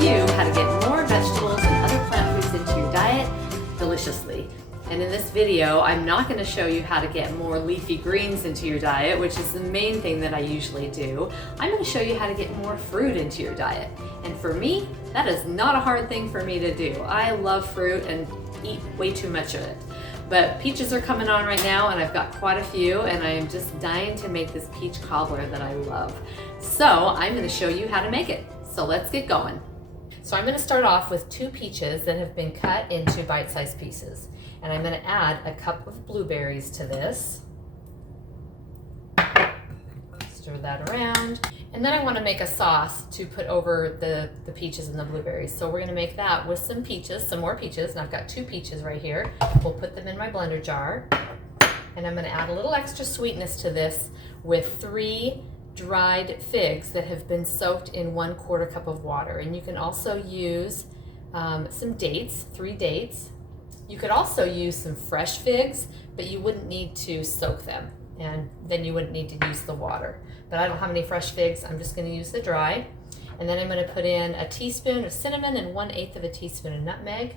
you how to get more vegetables and other plant foods into your diet deliciously. And in this video, I'm not going to show you how to get more leafy greens into your diet, which is the main thing that I usually do. I'm going to show you how to get more fruit into your diet. And for me, that is not a hard thing for me to do. I love fruit and eat way too much of it. But peaches are coming on right now, and I've got quite a few, and I am just dying to make this peach cobbler that I love. So I'm going to show you how to make it. So let's get going. So I'm going to start off with 2 peaches that have been cut into bite-sized pieces. And I'm going to add a cup of blueberries to this. Stir that around. And then I want to make a sauce to put over the peaches and the blueberries. So we're going to make that with some peaches, some more peaches. And I've got 2 peaches right here. We'll put them in my blender jar. And I'm going to add a little extra sweetness to this with 3 dried figs that have been soaked in 1/4 cup of water. And you can also use some dates, 3 dates. You could also use some fresh figs, but you wouldn't need to soak them, and then you wouldn't need to use the water. But I don't have any fresh figs, I'm just going to use the dry. And then I'm going to put in a teaspoon of cinnamon and 1/8 of a teaspoon of nutmeg.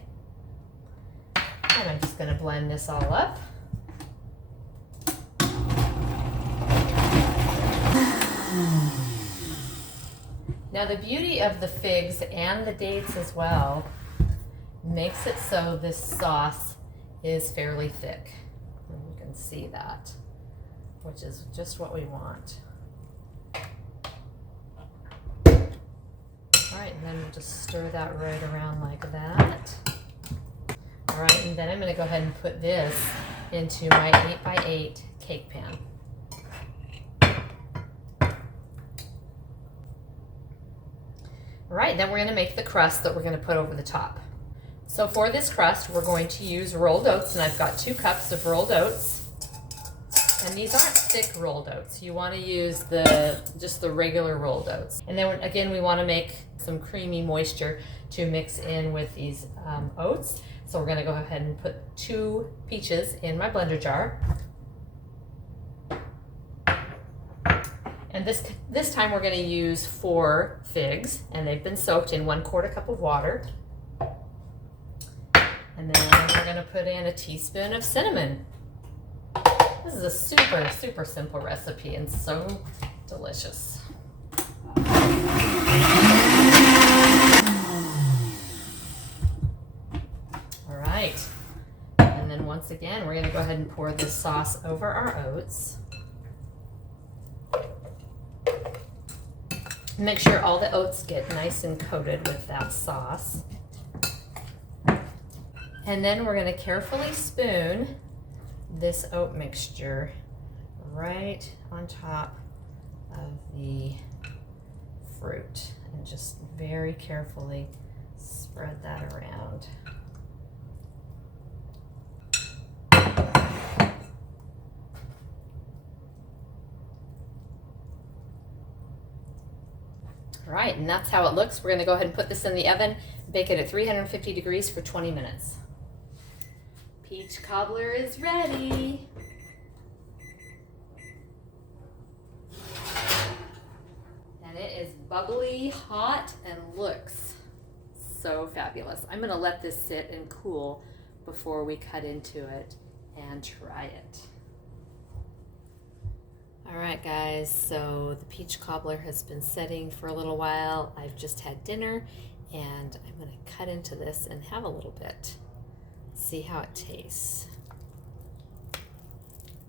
And I'm just going to blend this all up. Now the beauty of the figs and the dates as well makes it so this sauce is fairly thick. And you can see that, which is just what we want. All right, and then we'll just stir that right around like that. All right, and then I'm going to go ahead and put this into my 8x8 cake pan. All right, then we're going to make the crust that we're going to put over the top. So for this crust, we're going to use rolled oats, and I've got 2 cups of rolled oats. And these aren't thick rolled oats. You want to use just the regular rolled oats. And then again, we want to make some creamy moisture to mix in with these oats. So we're going to go ahead and put 2 peaches in my blender jar. And this time we're going to use 4 figs, and they've been soaked in 1/4 cup of water. And then we're going to put in a teaspoon of cinnamon. This is a super, super simple recipe and so delicious. All right. And then once again, we're going to go ahead and pour this sauce over our oats. Make sure all the oats get nice and coated with that sauce. And then we're going to carefully spoon this oat mixture right on top of the fruit, and just very carefully spread that around. All right, and that's how it looks. We're going to go ahead and put this in the oven, bake it at 350 degrees for 20 minutes. Peach cobbler is ready. And it is bubbly hot and looks so fabulous. I'm going to let this sit and cool before we cut into it and try it. All right, guys, so the peach cobbler has been setting for a little while. I've just had dinner, and I'm going to cut into this and have a little bit. See how it tastes.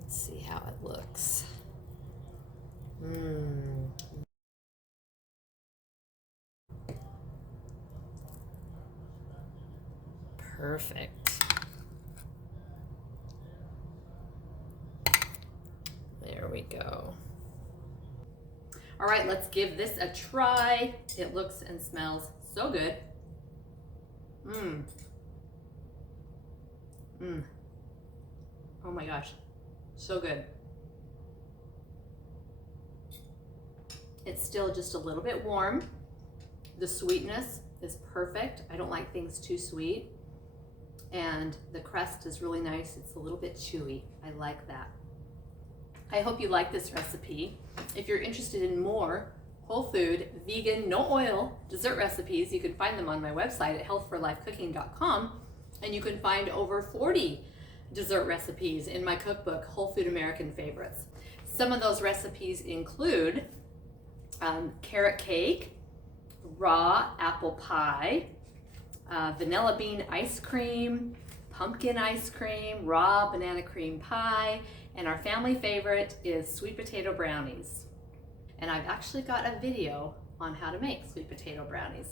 Let's see how it looks. Perfect. There we go. All right, let's give this a try. It looks and smells so good. Oh my gosh, so good. It's still just a little bit warm. The sweetness is perfect. I don't like things too sweet. And the crust is really nice. It's a little bit chewy. I like that. I hope you like this recipe. If you're interested in more whole food, vegan, no oil dessert recipes. You can find them on my website at healthforlifecooking.com, and you can find over 40 dessert recipes in my cookbook, Whole Food American Favorites. Some of those recipes include carrot cake, raw apple pie, vanilla bean ice cream, pumpkin ice cream, raw banana cream pie, and our family favorite is sweet potato brownies. And I've actually got a video on how to make sweet potato brownies.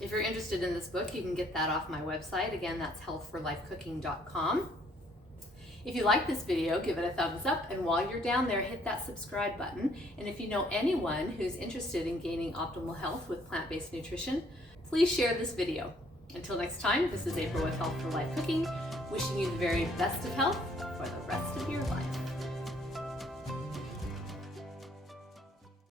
If you're interested in this book, you can get that off my website. Again, that's healthforlifecooking.com. If you like this video, give it a thumbs up, and while you're down there, hit that subscribe button. And if you know anyone who's interested in gaining optimal health with plant-based nutrition, please share this video. Until next time, this is April with Health for Life Cooking, wishing you the very best of health for the rest of your life.